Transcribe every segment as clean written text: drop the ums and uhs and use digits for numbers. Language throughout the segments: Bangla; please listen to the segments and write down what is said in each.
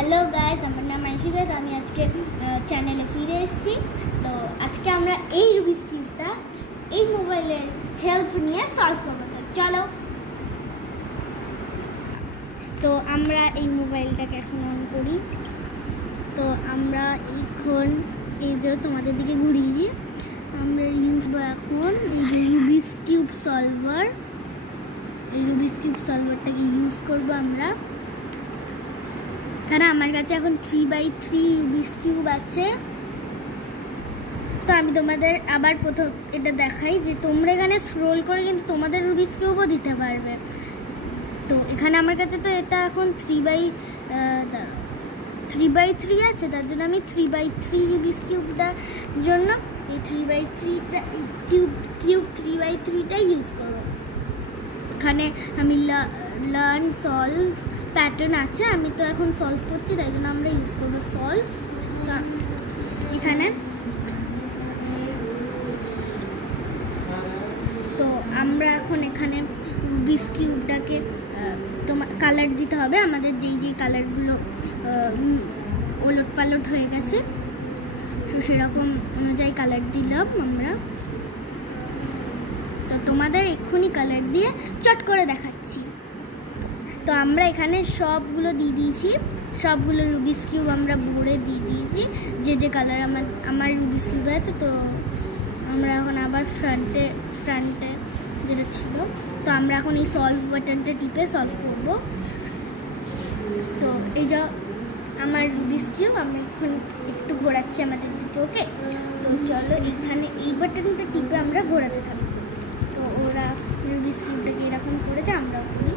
হ্যালো গাইস, আমার নাম আইশু গাইস। আমি আজকে চ্যানেলে ফিরে এসেছি। তো আজকে আমরা এই রুবিক্স কিউবটা এই মোবাইলের হেল্প নিয়ে সলভ করবো। তো চলো, তো আমরা এই মোবাইলটাকে এখন অন করি। তো আমরা এখন এই যে তোমাদের দিকে ঘুরিয়ে দিই, আমরা ইউজ এখন এই যে রুবিক্স কিউব সলভার, এই রুবিক্স কিউব সলভারটাকে ইউজ করবো আমরা। কারণ আমার কাছে এখন 3x3 রুবিক্স কিউব আছে। তো আমি তোমাদের আবার প্রথম এটা দেখাই যে তোমরা এখানে স্ক্রোল করে কিন্তু তোমাদের রুবিক্স কিউবও দিতে পারবে। তো এখানে আমার কাছে তো এটা এখন 3x3 আছে, তার জন্য আমি 3x3 রুবিক্স কিউবটার জন্য এই 3x3টা কিউব 3x3টাই ইউজ করবো। এখানে আমি লার্ন সলভ প্যাটার্ন আছে, আমি তো এখন সলভ করছি, তাই জন্য আমরা ইউজ করবো সলভ। এখানে তো আমরা এখন এখানে রুবিক্স কিউবটাকে তোমার কালার দিতে হবে। আমাদের যেই কালারগুলো ওলট পালট হয়ে গেছে, তো সেরকম অনুযায়ী কালার দিলাম আমরা। তো তোমাদের এক্ষুনি কালার দিয়ে চট করে দেখাচ্ছি। তো আমরা এখানে সবগুলো দিয়ে দিয়েছি, সবগুলো রুবিক্স কিউব আমরা ভরে দিয়ে দিয়েছি যে কালার আমার রুবিক্স কিউব আছে। তো আমরা এখন আবার ফ্রন্টে যেটা ছিল, তো আমরা এখন এই সলভ বাটনটা টিপে সলভ করব। তো এই যা আমার রুবিক্স কিউব আমি এখন একটু ঘোরাচ্ছি আমাদের দিকে। ওকে, তো চলো এখানে এই বাটনটা টিপে আমরা ঘোরাতে থাকবো। তো ওরা রুবিক্স কিউবটাকে এরকম করেছে, আমরা করি।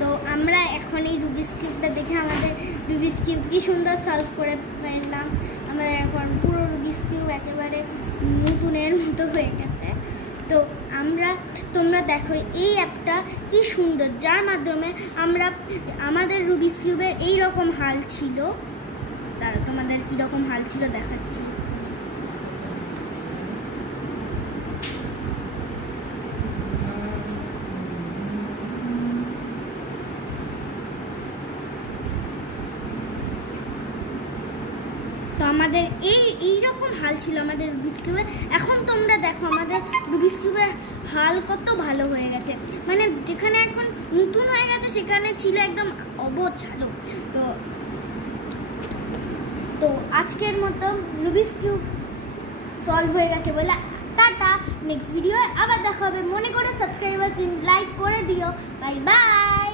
তো আমরা এখন এই রুবিক্স কিউবটা দেখে আমাদের রুবিক্স কিউব কি সুন্দর সলভ করে ফেললাম। আমাদের এখন পুরো রুবিক্স কিউব একেবারে নতুনের মতো হয়ে গেছে। তো তোমরা দেখো এই অ্যাপটা কি সুন্দর, যার মাধ্যমে আমরা আমাদের রুবিক্স কিউবের এইরকম হাল ছিল। তারা তোমাদের কীরকম হাল ছিল দেখাচ্ছি। তো আমাদের এইরকম হাল ছিল আমাদের রুবিক্স কিউবের। এখন তোমরা দেখো আমাদের রুবিক্স কিউবের হাল কত ভালো হয়ে গেছে। মানে যেখানে এখন নতুন হয়ে গেছে সেখানে ছিল একদম অবছালো। তো আজকের মতো রুবিক্স কিউব সলভ হয়ে গেছে বলে টাটা। নেক্সট ভিডিও আবার দেখা হবে। মনে করে সাবস্ক্রাইবার লাইক করে দিও। Bye bye.